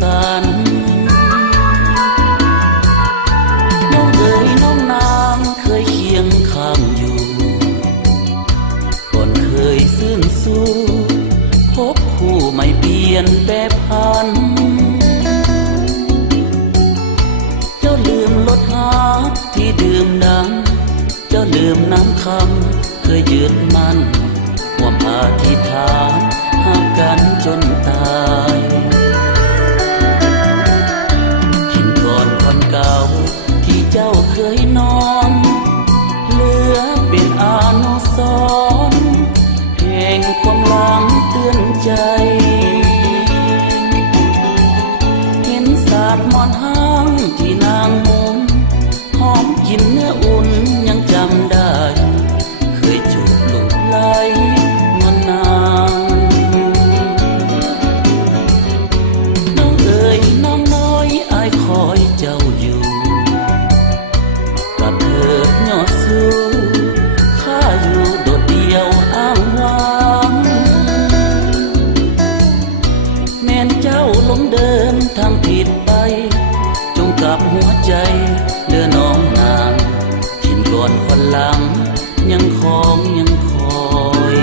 สันน้องเอ๋ยน้องนางเคยเคียงข้างอยู่ก่อนเคยซื่นสู้พบคู่ไม่เปลี่ยนแปรพันเจ้าลืมรสหาที่ดื่มดังเจ้าลืมน้ำคำเคยยืดมันความอธิษฐานหากกันจนตายกินก่อนคนเก่าที่เจ้าเคยนอนเหลือเป็นอนุสรณ์แห่งความหลังเตือนใจเห็นศาสตร์มอนห้างที่นางมุมหอมกินเนื้ออุ่นยังจำได้เคยจูบลูกไหลนวลนางน้องเอ๋ยน้องน้อยอายคอยเจ้าอยู่กับเถิดยอดสู้ข้าอยู่โดดเดียวอ้างว้างแม่นเจ้าหลงเดินทางผิดไปจงกลับหัวใจเลือน้องนางทินก่อนคนหลังยังคอย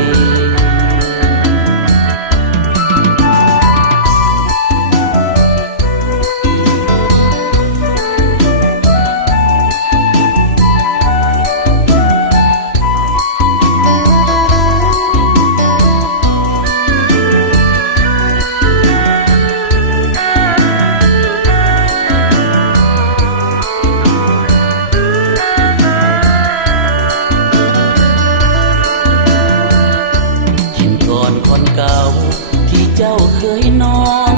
คนเก่าที่เจ้าเคยนอน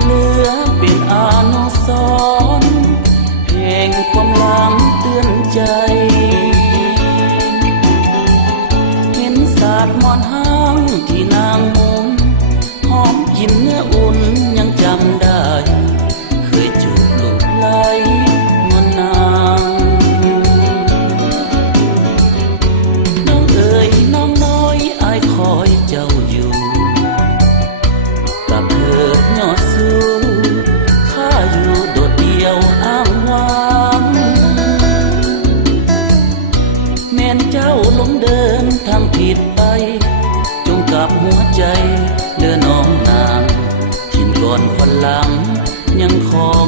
เหลือเป็นอนุสรณ์แห่งความหลังเตือนใจเห็นศาสตร์มอนห้างที่นางมุมหอมกินเนื้ออุ่นยังจำได้เคยจูบลูกไหลนวลนางน้องเอ๋ยน้องน้อยอายคอยเจ้าอยู่กับเถิดยอดสู้ข้าอยู่โดดเดียวอ้างว้างแม่นเจ้าหลงเดินทางผิดไปจงกลับหัวใจเดินน้องนางทินก่อนคนหลังยังคอง